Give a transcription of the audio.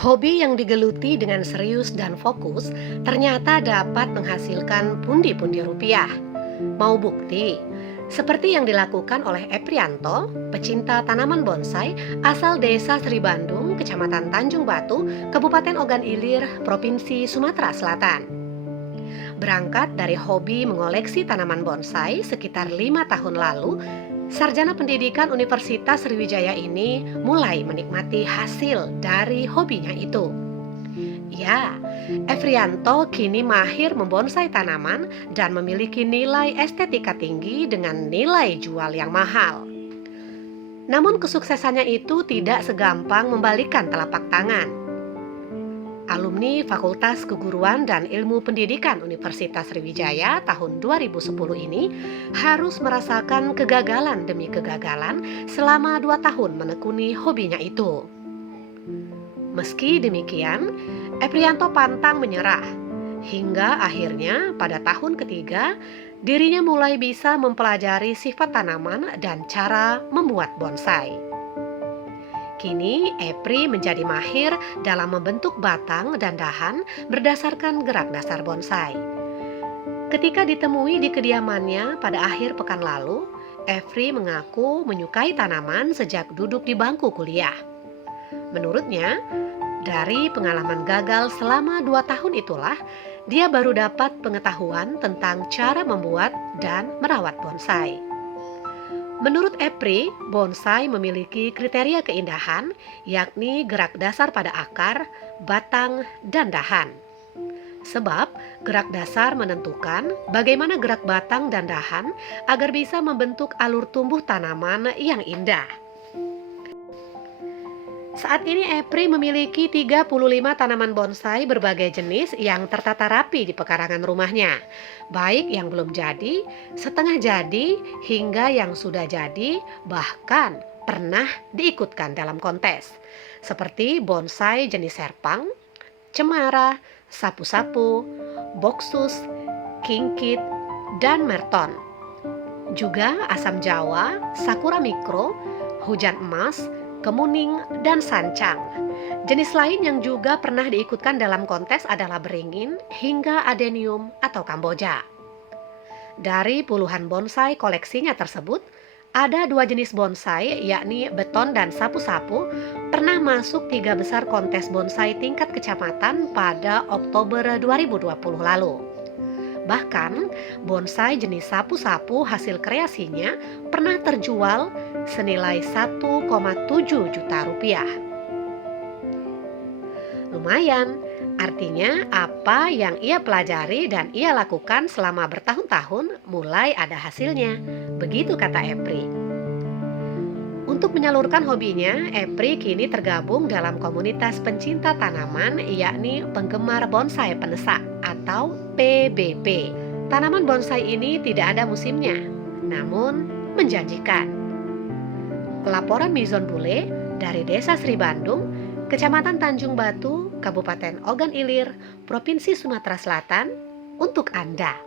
Hobi yang digeluti dengan serius dan fokus ternyata dapat menghasilkan pundi-pundi rupiah. Mau bukti? Seperti yang dilakukan oleh Eprianto, pecinta tanaman bonsai asal desa Sri Bandung, Kecamatan Tanjung Batu, Kabupaten Ogan Ilir, Provinsi Sumatera Selatan. Berangkat dari hobi mengoleksi tanaman bonsai sekitar 5 tahun lalu, sarjana pendidikan Universitas Sriwijaya ini mulai menikmati hasil dari hobinya itu. Ya, Efrianto kini mahir membonsai tanaman dan memiliki nilai estetika tinggi dengan nilai jual yang mahal. Namun kesuksesannya itu tidak segampang membalikan telapak tangan. Alumni Fakultas Keguruan dan Ilmu Pendidikan Universitas Sriwijaya tahun 2010 ini harus merasakan kegagalan demi kegagalan selama 2 tahun menekuni hobinya itu. Meski demikian, Eprianto pantang menyerah. Hingga akhirnya pada tahun ketiga, dirinya mulai bisa mempelajari sifat tanaman dan cara membuat bonsai. Kini, Epri menjadi mahir dalam membentuk batang dan dahan berdasarkan gerak dasar bonsai. Ketika ditemui di kediamannya pada akhir pekan lalu, Epri mengaku menyukai tanaman sejak duduk di bangku kuliah. Menurutnya, dari pengalaman gagal selama 2 tahun itulah, dia baru dapat pengetahuan tentang cara membuat dan merawat bonsai. Menurut Epri, bonsai memiliki kriteria keindahan, yakni gerak dasar pada akar, batang, dan dahan. Sebab, gerak dasar menentukan bagaimana gerak batang dan dahan agar bisa membentuk alur tumbuh tanaman yang indah. Saat ini Epri memiliki 35 tanaman bonsai berbagai jenis yang tertata rapi di pekarangan rumahnya. Baik yang belum jadi, setengah jadi, hingga yang sudah jadi, bahkan pernah diikutkan dalam kontes. Seperti bonsai jenis serpang, cemara, sapu-sapu, boksus, kingkit, dan merton. Juga asam jawa, sakura mikro, hujan emas, kemuning, dan sancang. Jenis lain yang juga pernah diikutkan dalam kontes adalah beringin hingga adenium atau kamboja. Dari puluhan bonsai koleksinya tersebut, ada 2 jenis bonsai yakni beton dan sapu-sapu pernah masuk 3 besar kontes bonsai tingkat kecamatan pada Oktober 2020 lalu. Bahkan, bonsai jenis sapu-sapu hasil kreasinya pernah terjual senilai 1,7 juta rupiah. Lumayan, artinya apa yang ia pelajari dan ia lakukan selama bertahun-tahun mulai ada hasilnya. Begitu kata Epri. Untuk menyalurkan hobinya, Epri kini tergabung dalam komunitas pencinta tanaman yakni penggemar bonsai penesak atau PBP. Tanaman bonsai ini tidak ada musimnya, namun menjanjikan. Laporan Mizon Bule dari Desa Sri Bandung, Kecamatan Tanjung Batu, Kabupaten Ogan Ilir, Provinsi Sumatera Selatan, untuk Anda.